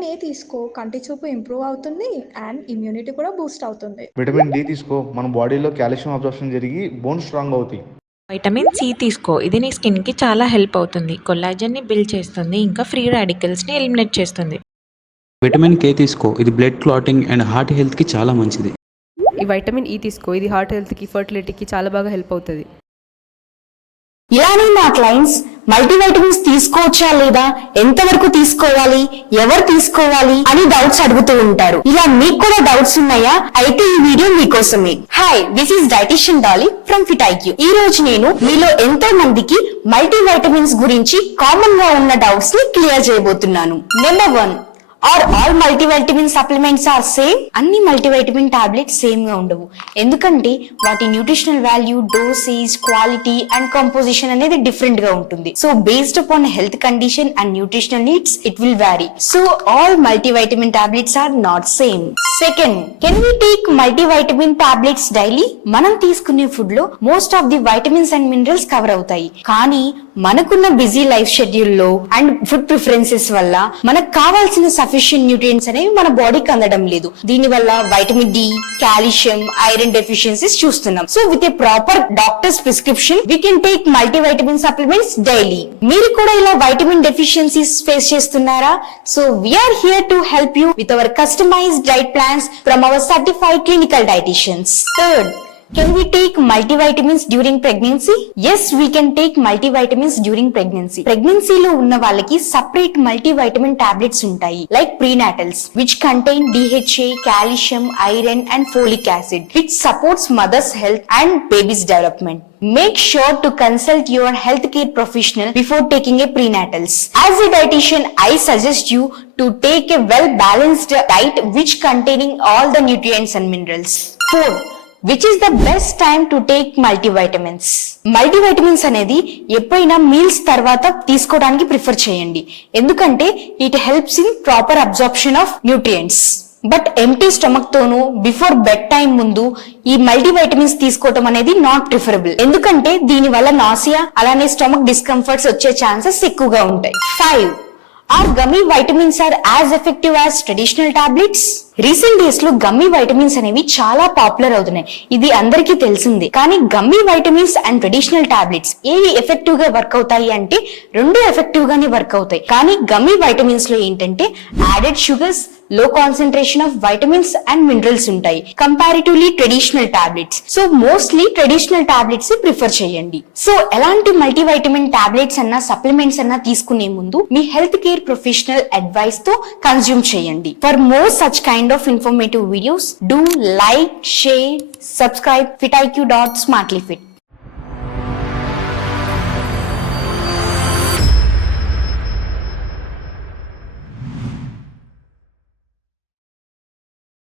Vitamin A తీసుకో, కంటి చూపు ఇంప్రూవ్ అవుతుంది అండ్ ఇమ్యూనిటీ కూడా బూస్ట్ అవుతుంది. విటమిన్ డి తీసుకో, మన బాడీలో కాల్షియం అబ్జార్ప్షన్ జరిగి బోన్స్ స్ట్రాంగ్ అవుతాయి. వైటమిన్ సి తీసుకో, ఇది నీ స్కిన్కి చాలా హెల్ప్ అవుతుంది. కొల్లాజన్ని బిల్డ్ చేస్తుంది, ఇంకా ఫ్రీ రాడికల్స్ని ఎలిమినేట్ చేస్తుంది. విటమిన్ కే తీసుకో, ఇది బ్లడ్ క్లాటింగ్ అండ్ హార్ట్ హెల్త్కి చాలా మంచిది. ఈ వైటమిన్ ఈ తీసుకో, ఇది హార్ట్ హెల్త్కి ఫర్టిలిటీకి చాలా బాగా హెల్ప్ అవుతుంది. ఇలానే మా క్లయింట్స్ మల్టీవైటమిన్స్ తీసుకోవచ్చా లేదా, ఎంతవరకు తీసుకోవాలి, ఎవరు తీసుకోవాలి అని డౌట్స్ అడుగుతూ ఉంటారు. ఇలా మీకు కూడా డౌట్స్ ఉన్నాయా? అయితే ఈ వీడియో మీకోసమే. Hi, this is dietitian Dolly from FitIQ. ఈ రోజు నేను మీలో ఎంతో మందికి మల్టీవైటమిన్స్ గురించి కామన్ గా ఉన్న డౌట్స్ ని క్లియర్ చేయబోతున్నాను. Number 1, are all multivitamin supplements are same? అన్ని మల్టీవైటమిన్ టాబ్లెట్స్ సేమ్ గా ఉండవు, ఎందుకంటే వాటి nutritional value, dosage, quality and composition అనేది డిఫరెంట్ గా ఉంటుంది. So based upon health condition and nutritional needs it will vary. So all multivitamin tablets are not same. Second, can we take multivitamin tablets daily? మనం తీసుకునే food లో most of the vitamins and minerals cover అవుతాయి, కానీ మనకున్న busy life schedule లో and food preferences వల్ల మనకు కావాల్సిన సఫిషియెంట్ న్యూట్రియంట్స్ అనేవి మన బాడీకి అందడం లేదు. దీని వల్ల vitamin D, calcium, iron deficiencies చూస్తున్నాం. So with a proper doctor's prescription we can take multivitamin supplements daily. మీరు కూడా ఇలా వైటమిన్ డెఫిషియన్సీస్ ఫేస్ చేస్తున్నారా? So we're here to help you with our customized diet plans from our certified clinical dietitians. Third, can we take multivitamins during pregnancy? Yes, we can take multivitamins during pregnancy. Pregnancy లో ఉన్న వాళ్ళకి separate multivitamin tablets ఉంటాయి, like prenatals, which contain DHA, calcium, iron and folic acid, which supports mother's health and baby's development. Make sure to consult your healthcare professional before taking a prenatals. As a dietitian, I suggest you to take a well-balanced diet which containing all the nutrients and minerals. 4, which is the best time to take multivitamins? Multivitamins అనేది ఎప్పుడైనా meals తర్వాత తీసుకోవడానికి prefer చేయండి, ఎందుకంటే it helps in proper absorption of nutrients. But empty stomach తోను before bed time ముందు ఈ multivitamins తీసుకోవటం అనేది నాట్ ప్రిఫరబుల్, ఎందుకంటే దీని వల్ల నాసియా అలానే స్టమక్ డిస్కంఫర్ట్స్ వచ్చే ఛాన్సెస్ ఎక్కువగా ఉంటాయి. 5, are gummy vitamins are as effective as traditional tablets? Recent days లో గమ్మీ వైటమిన్స్ అనేవి చాలా పాపులర్ అవుతున్నాయి, ఇది అందరికీ తెలిసిందే. కానీ gummy vitamins and traditional tablets ఏవి ఎఫెక్టివ్ గా వర్క్ అవుతాయి అంటే రెండు ఎఫెక్టివ్ గానే వర్క్ అవుతాయి. కానీ గమ్మీ వైటమిన్స్ లో ఏంటంటే added sugars, low concentration of vitamins and minerals ఉంటాయి comparatively traditional tablets. So mostly traditional tablets prefer చేయండి. సో ఎలాంటి మల్టీవైటమిన్ టాబ్లెట్స్ అన్నా సప్లిమెంట్స్ అన్నా తీసుకునే ముందు మీ హెల్త్ కేర్ ప్రొఫెషనల్ అడ్వైస్ తో కన్జ్యూమ్ చేయండి. For more such kind of informative videos, do like, share, subscribe fitIQ.smartlyfit.